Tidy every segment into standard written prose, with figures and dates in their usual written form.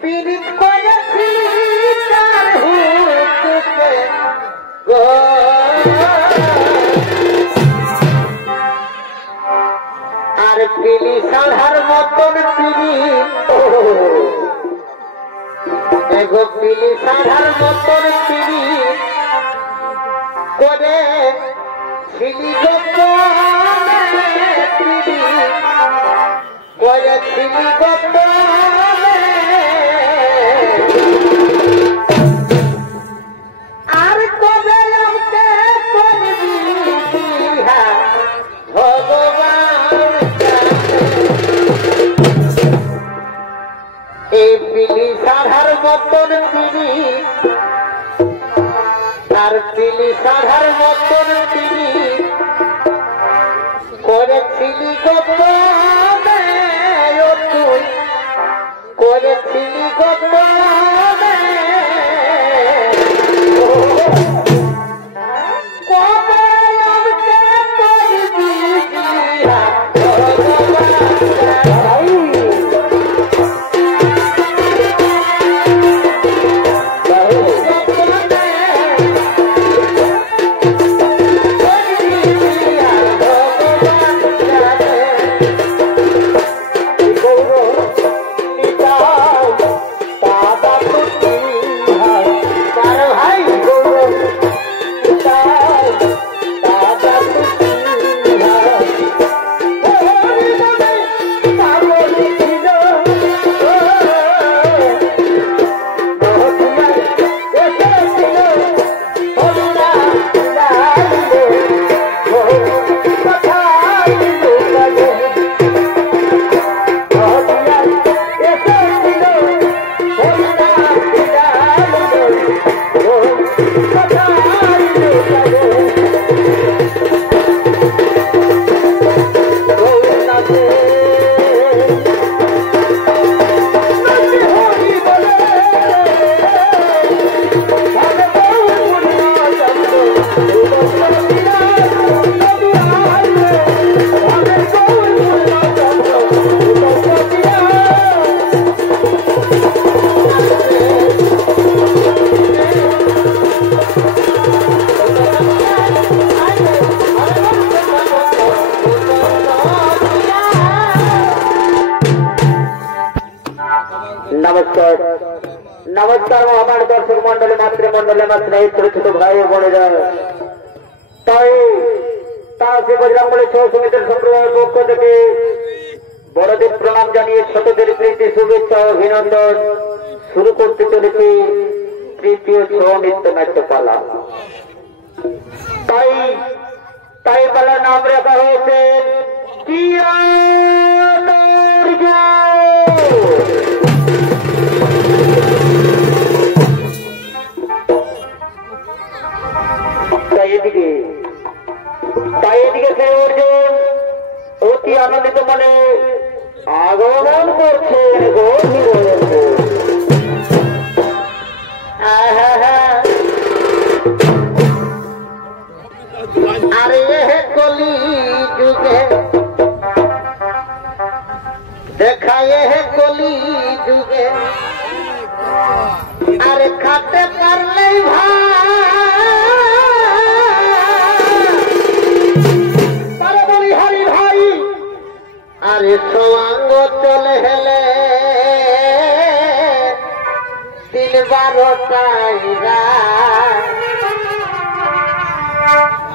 पीड़ित আর পিলি সাধার মতন পিলি এগো পিলি সাধার মতন পিলি করে ছিলি গোপনে পিলি করে ছিলি গোপনে আর কবে আমাকে করবি ভগবান এই পিলি সাধার মতন পিলি আর পিলি সাধার মতন পিলি করেছিলি গোপনে ও তুই করেছিলি গোপনে नमस्कार नमस्कार আমার দর্শক মন্ডলী মাতৃমন্ডলী আমার স্নেহিত ছোট ছোট ভাই ও বোনেরা তাই তাকে বজরংবলী ছৌ সমিতির সম্প্রদায়ের পক্ষ থেকে বড়দের প্রণাম জানিয়ে ছোটদের প্রীতি শুভেচ্ছা ও অভিনন্দন শুরু করতে চলেছি তৃতীয় ছৌ নৃত্য নাট্যপালা তাই তাই পালার নাম রাখা হয়েছে তাই এদিকে সে অর্জুন অতি আনন্দিত মনে আগমন করছে আরে কলি যুগে দেখা কলি যুগে আরে খাতে পারলেই ভাই আরে সোয়াঙ্গ চলে হেলে 12টায়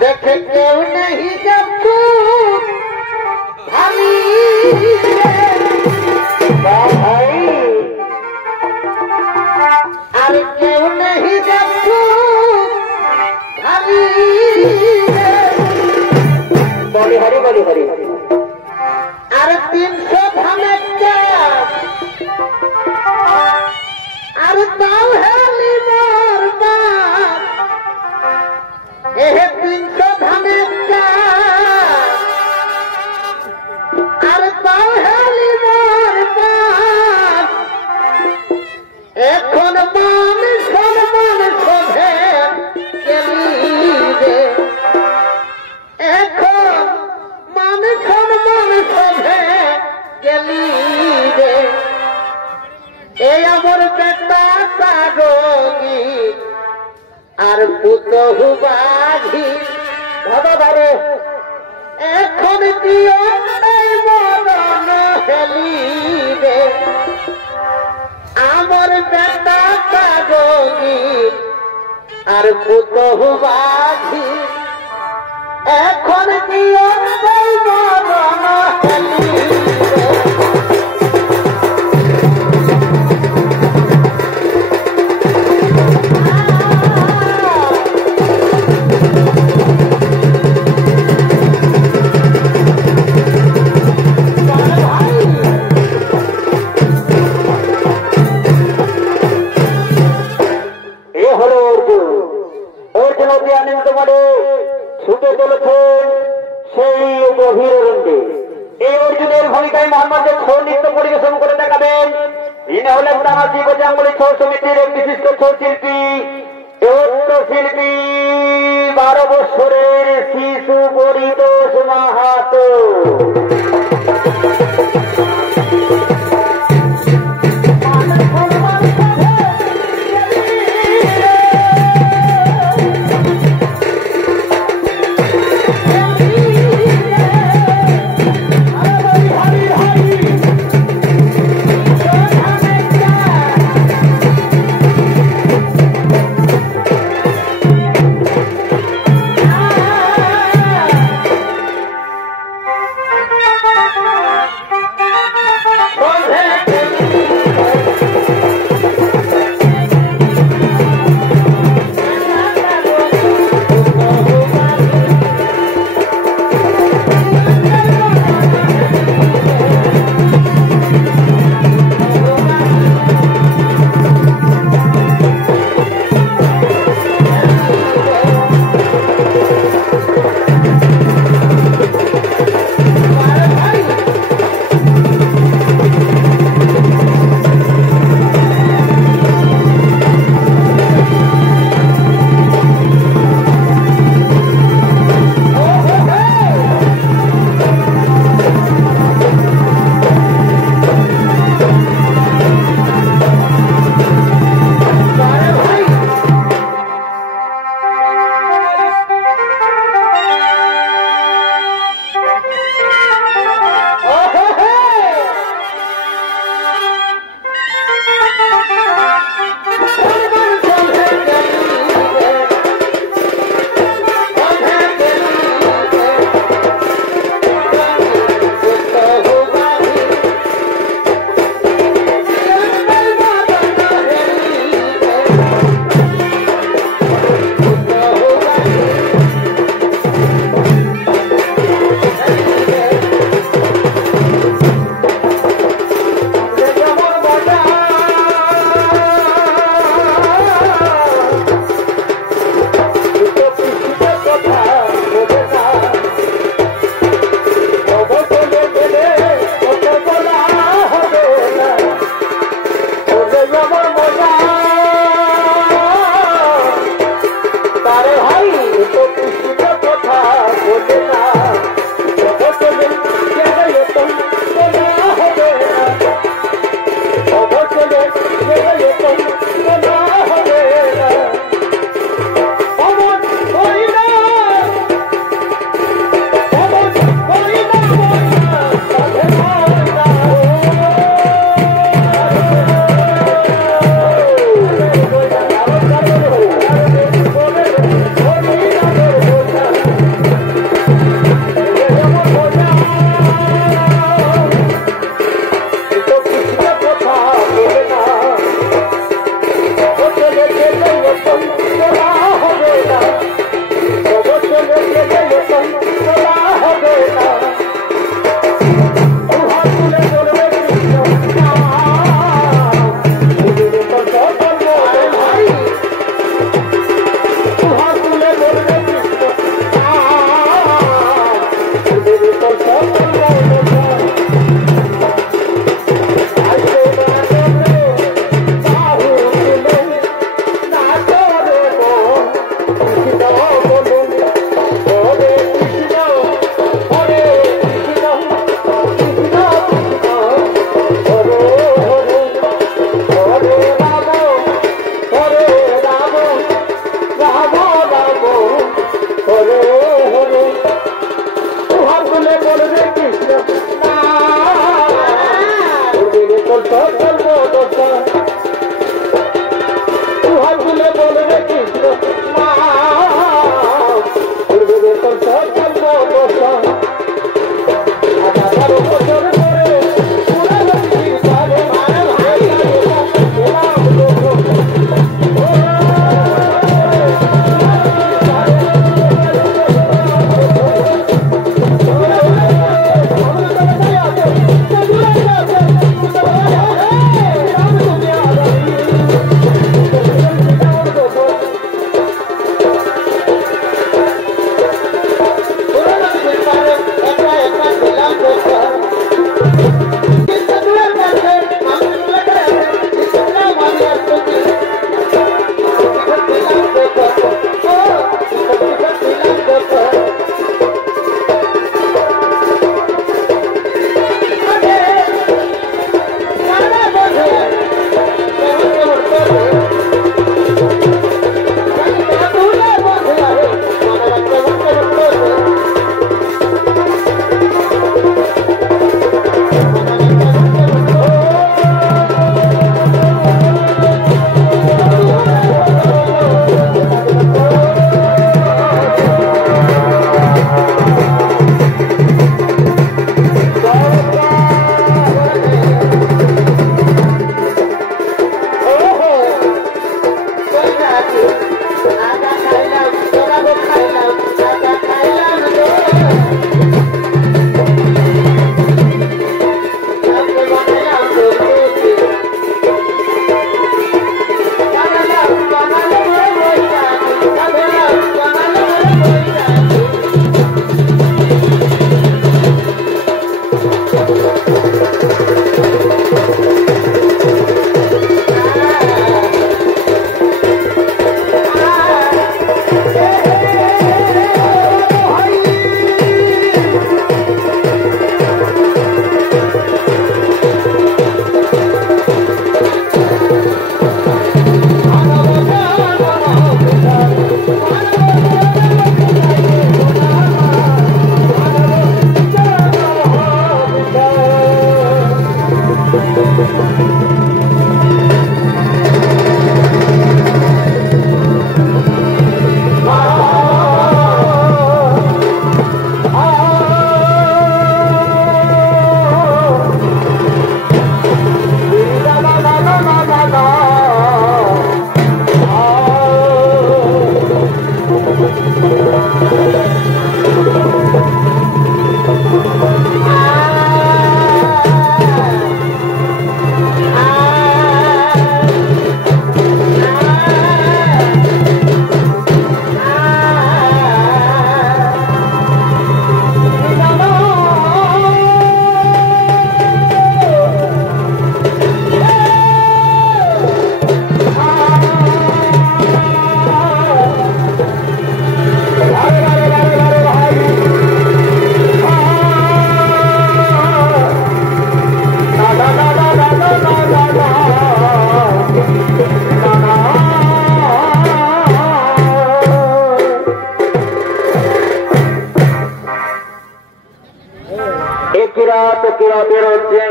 দেখে কেউ নেই যাবো ভাই আর কেউ নেই যাবো ভাই বলি হরি বলি হরি আর 300 ধানের আর তাও হেলি মরবা 300 ধানের আর তাও হেলি মরবা এখন মান সম্মান শোভে গেলি রে এখন মান সম্মান শোভে গেলি রে এই আমার বেটা সাগী আর পুতহু বাঘি ভগবারে এখন দিও মরণ হেলি রে আমার বেটা সাগী আর পুতহু বাঘি এখন দিও মরণ হেলি ছুটে চলেছেন সেই গভীর রঙ্গে। এই অর্জুনের ভূমিকায় মোহাম্মদের ছৌ নৃত্য পরিবেশন করে দেখাবেন। ইনি হলেন তামাশি বজরঙ্গবলী ছৌ সমিতির এক বিশিষ্ট ছৌ শিল্পী শিল্পী 12 বছরের শিশু পরিতোষ মাহাতো।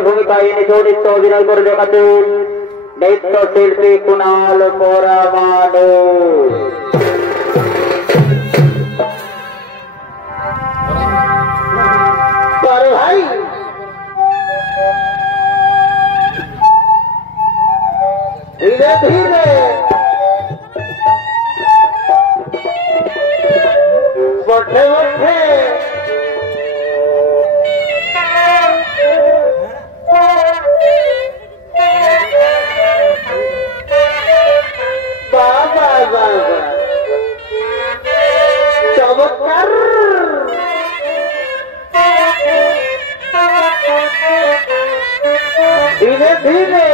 भूमिका निषोडित अभिनय कर देखाते नृत्य शिल्पी कुणाल परमाणु भाई धीरे धीरे बढ़े बढ़े चमत्कार धीरे धीरे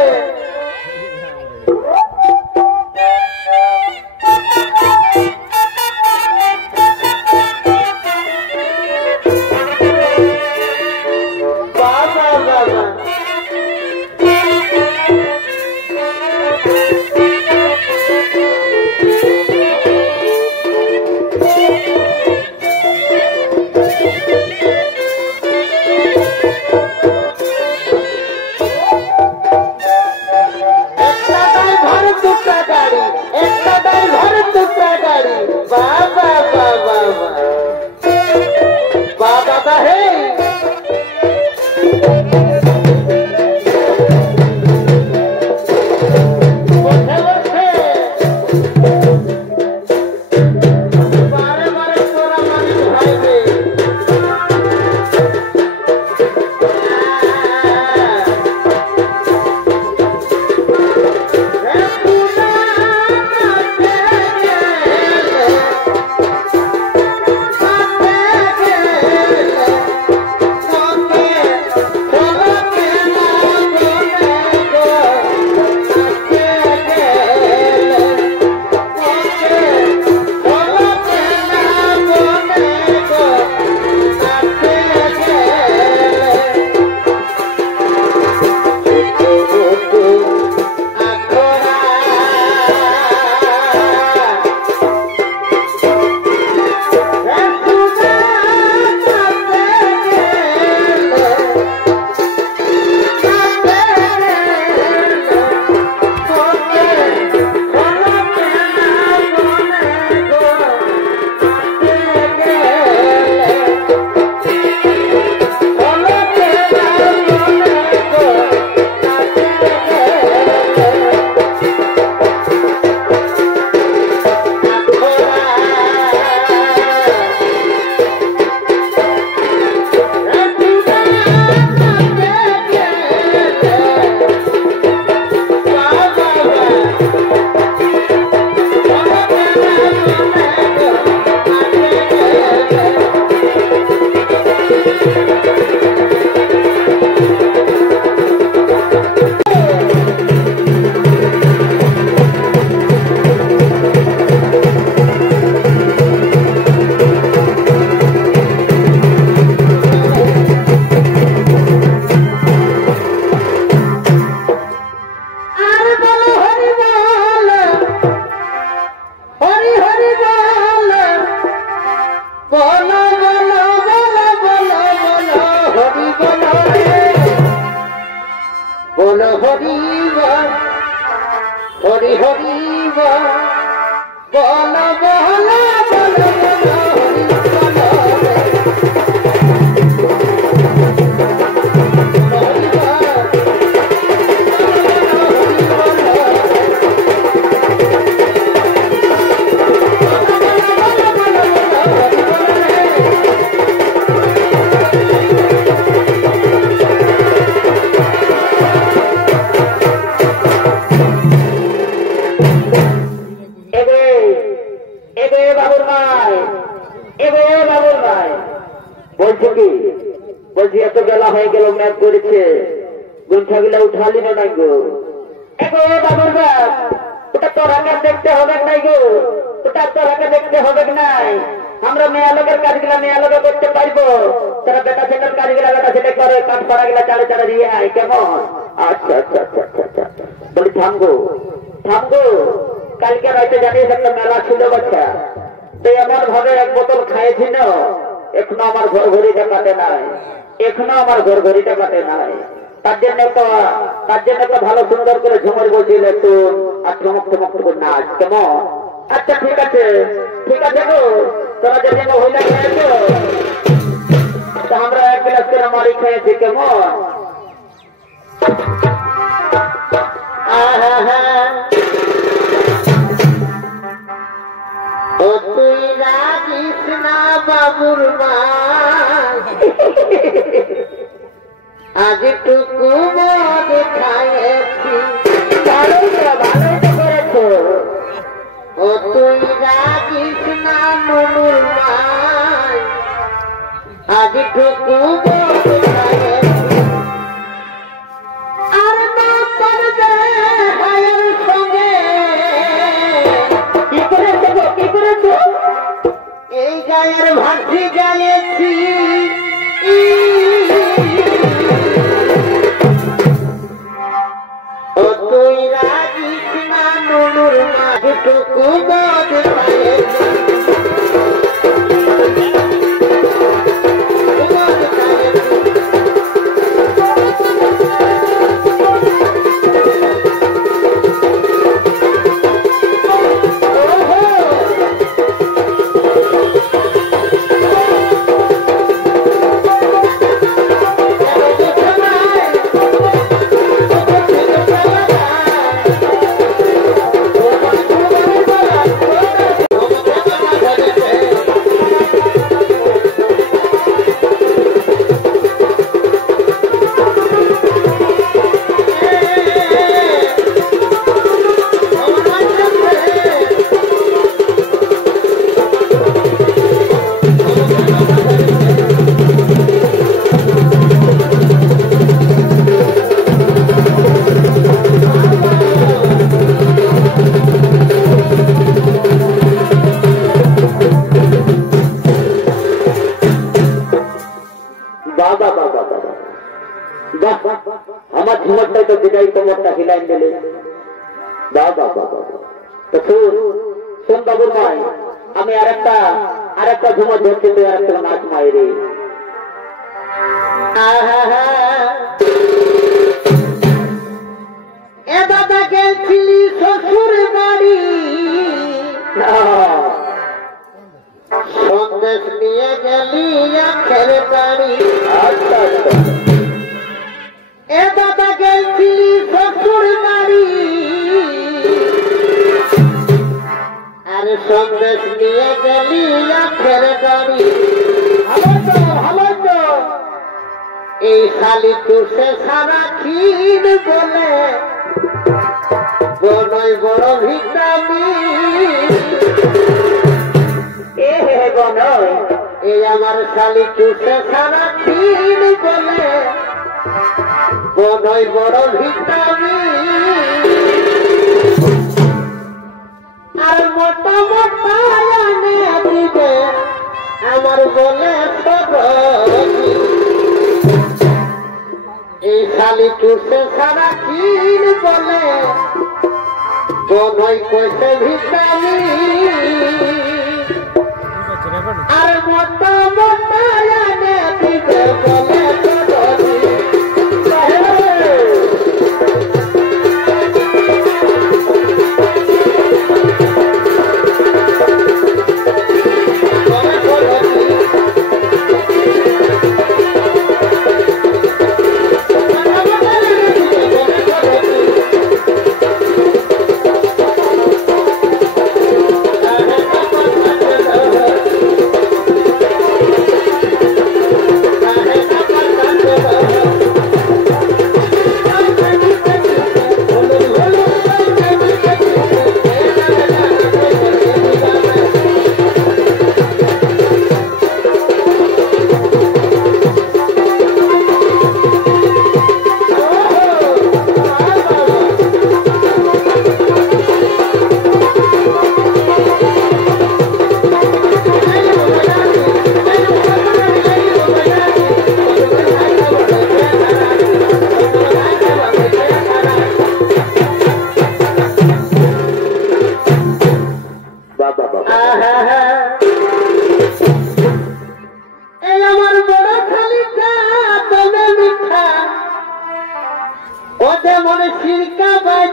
হরি হরি বল বল বল বল বলছি এত বেলা হয়ে গেল ম্যাপ করেছে গুঞ্ছাগুলা উঠালি না নাই গো বাবুর বাপ ওটা তোরাকে দেখতে হবে নাই গো ওটা তোরাকে দেখতে হবে নাই আমরা মেয়া লোকের কাজগুলা মেয়া লোকে করতে পারবো তারা বেটা ছেলের কাজগুলা বেটা ছেলে করে কাঠ করা গুলা চালে চালে দিয়ে আয় কেমন আচ্ছা আচ্ছা আচ্ছা আচ্ছা আচ্ছা বলি থামগো থামগো কালকে রাইতে জানিস একটা মেলা ছিল বাচ্চা তো এমন ভাবে এক বোতল খাইছি না এখনো আমার ঘর ঘড়িটা কাটে নাই এখনো আমার ঘর ঘড়িটা কাটে নাই তার জন্য একটা ভালো সুন্দর করে ঝুমর বলছিল একটু আর চমক চমক করবো নাচ কেমন আচ্ছা ঠিক আছে গো তোরা যদি মহিলা খেয়েছো তা আমরা এক গ্লাস করে মারি খেয়েছি কেমন ও তুই রাজিস না বাবুর মা আজ টুকু মদ খাইছি ভালো করেছো ও তুই রাজিস না নুনুর মা আজ টুকু মদ খাইছি আর না করবে হায়ের সঙ্গে কি করেছো এই গায়ের ভাসি গাইছি ও তুই রাজিস না নুনুর মাঝে টুকু মদ খাইছি আমার ঝুমরটাই তো দিদাই কোমরটা হিলাই দিলে বাবা বাবা তো শোন বাবুর ভাই আমি আরেকটা ঝুমর ধরছি তুই আরেকটা নাচ মাইরে এ দাদা গেছিলি শ্বশুর বাড়ি সন্দেশ নিয়ে গেলি আখের বাড়ি আচ্ছা আচ্ছা এ দাদা গেছিলি শ্বশুর বাড়ি আর সন্দেশ নিয়ে গেলি আখের বাড়ি ভালো তো এই শালি তুষে সারা ক্ষীর বলে বড়ই বড় ভিটামিন বনয় এই আমার শালি তুষে সারা ক্ষীর বলে বনই বড় ভিটামিন আর মোটা মোটা আনে দিবে আমার বলে এই শালি তুষে সারা ক্ষীর বলে বনই কইছে ভিটামিন আর মোটা মোটা আনে দিবে বলে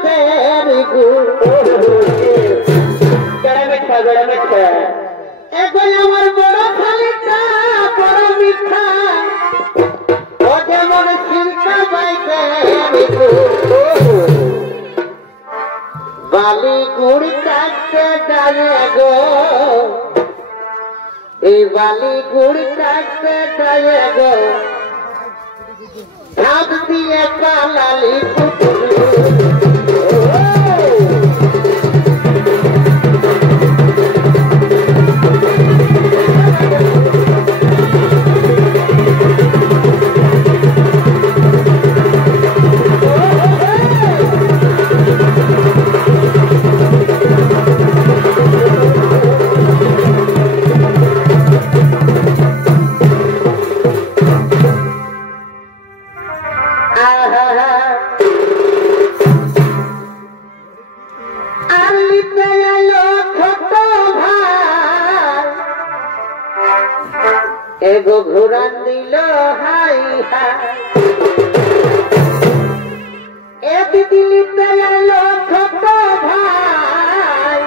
তেরি গুড় গড়া মিঠা এখন আমার বড় খালিটা বড় মিঠা ও যেমন চিন্তা পাইতে বালি গুড় কাটতে যায় গো এই বালি গুড় কাটতে যায় গো ধাপ দিয়ে পালালি এগো ঘুরান দিল হাই হাই এ দিদিতে এলো ছোট ভাই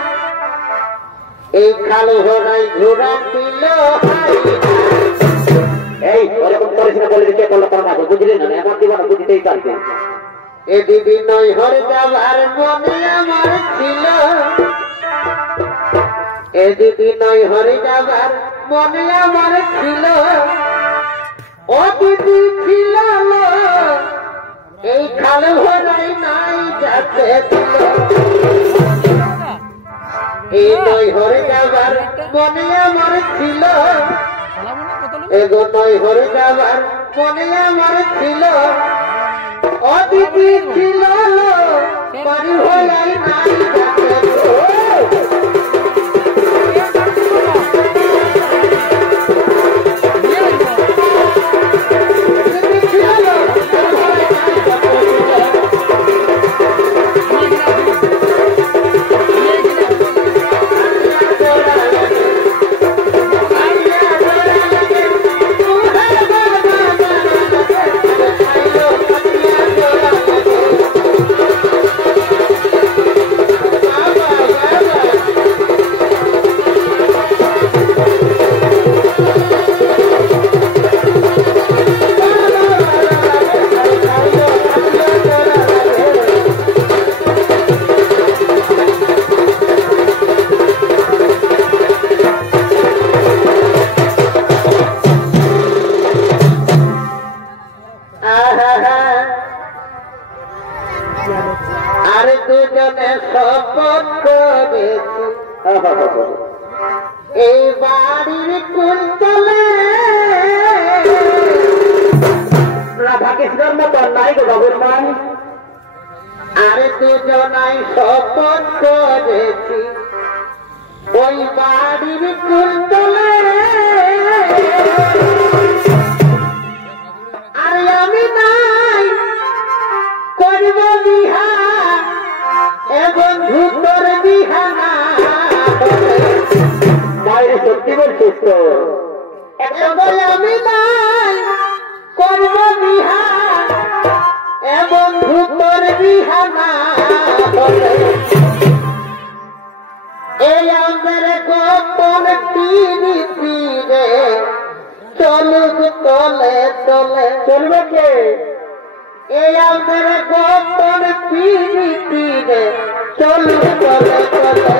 এই কালো ঘোড়াই ঘুরান দিল হাই এই ওরকম করেছিল বলে দিতে বললো তোর মাঝে বুঝলি না এমন দিব না বুঝতেই পারবে এ দিদি নই হরে যাবার মনে আমার ছিল এ দিদি নই হরে যাবার মনে আমার ছিল ও দিদি ছিল এই খালে ভরাই নাই যাতে দিল এই নই হরে যাবার মনে আমার ছিল এগো নই হরে যাবার মনে আমার ছিল ও দিদি ছিল বাড়ি ভরাই নাই যাতে আর দুজনে শপথ করেছি এই বাড়ির কুন্তলে রাধাকৃষ্ণের মতো নাই গো ভগবান আর দুজনাই শপথ করেছি ওই বাড়ির কুন্তলে আর আমি নাই করব বিহা এবং ভূতর বিহানা মায়ের সত্যি বলছিস তো এবং আমি নাই করব বিহা এবং ভূতর বিহানা এই আমাদের গোপন টিভি তীরে চলুক তলে তলে চলবে কে এই আমাদের গোপন টিভি তীরে চলুক তলে তলে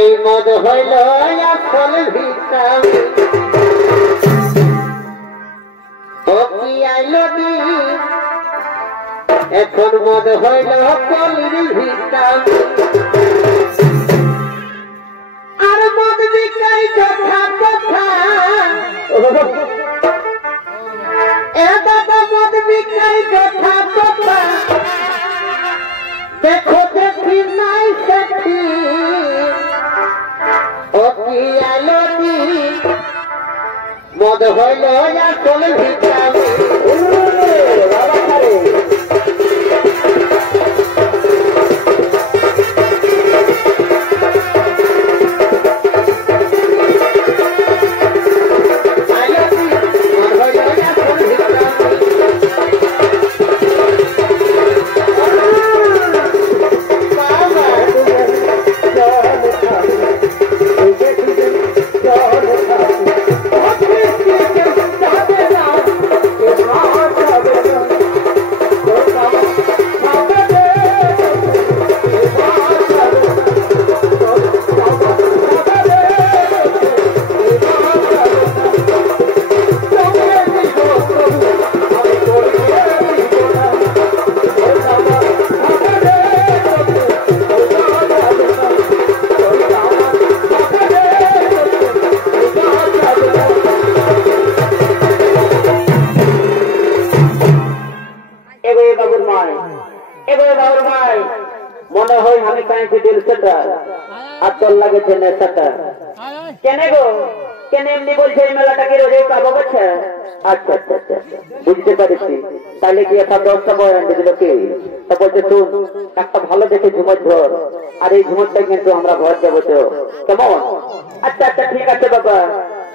এই মদ হইল আসল ভিটামিন ও কি আইল দি এখন মদ হইল কলির ভিটামিন মদ হইল আসল ভিটামিন মনে হয় আমি কাঁচি দিল সেটা আর তোর লাগেছে নেশাটা কেন গো কেন এমনি বলছে এই মেলাটাকে রোজে পাবো গেছে আচ্ছা আচ্ছা আচ্ছা বুঝতে পারছি তাহলে কি একটা 10টা বয়ান দিল কি তা বলছে তুই একটা ভালো দেখে ঝুমর ধর আর এই ঝুমরটা কিন্তু আমরা ঘর যাবো তো কেমন আচ্ছা আচ্ছা ঠিক আছে বাবা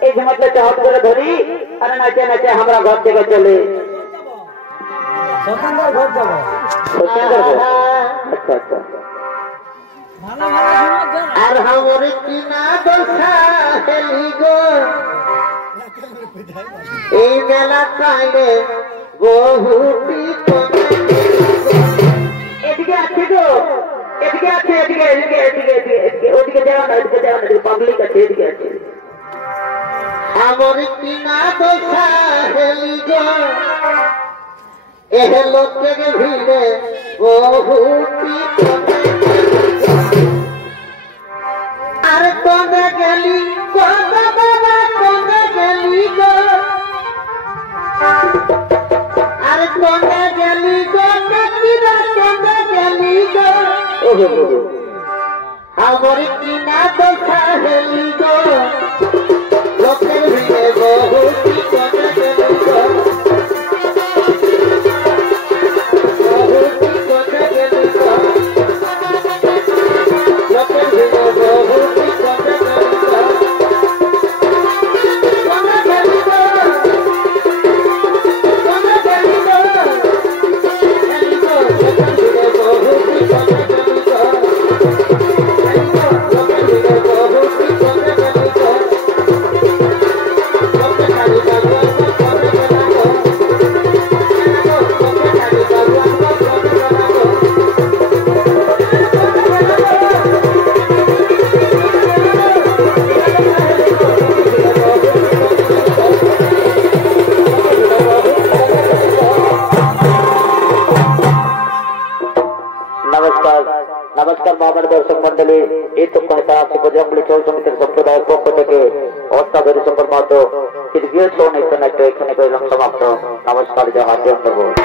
এই ঝুমরটা হাত করে ধরি আর নাচে নাচে আমরা ঘর থেকে চলে ঘর যাবো আচ্ছা আচ্ছা আর আমার কিনা দশা হেলি গো এই মেলা চাইলে বহুটি এদিকে আছে গো এদিকে আছে এদিকে এদিকে এদিকে এদিকে ওদিকে যাওয়া না এদিকে যাওয়া না পাবলিক আছে এদিকে আছে আমার কিনা দশা হেলি গো এহে লোকের ভিড়ে বহুটি আর কোনে গেলি কোনে বাবা কোনে গেলি গো আর কোনে গেলি গো কিরা কোনে গেলি গো আমার কিনা দশা হেলি গো লোকের ভিড়ে বহুটি কোনে গেলি গো नमस्कार बाबर दर्शक मंडली ये तो कहता आपसे बजरंगबली चौल समिति संप्रदाय पक्ष থেকে অষ্টাদশ সম্পর্ক মাত্র কিছু গিয়ে শোন এখানে समाप्त नमस्कार जय हाथ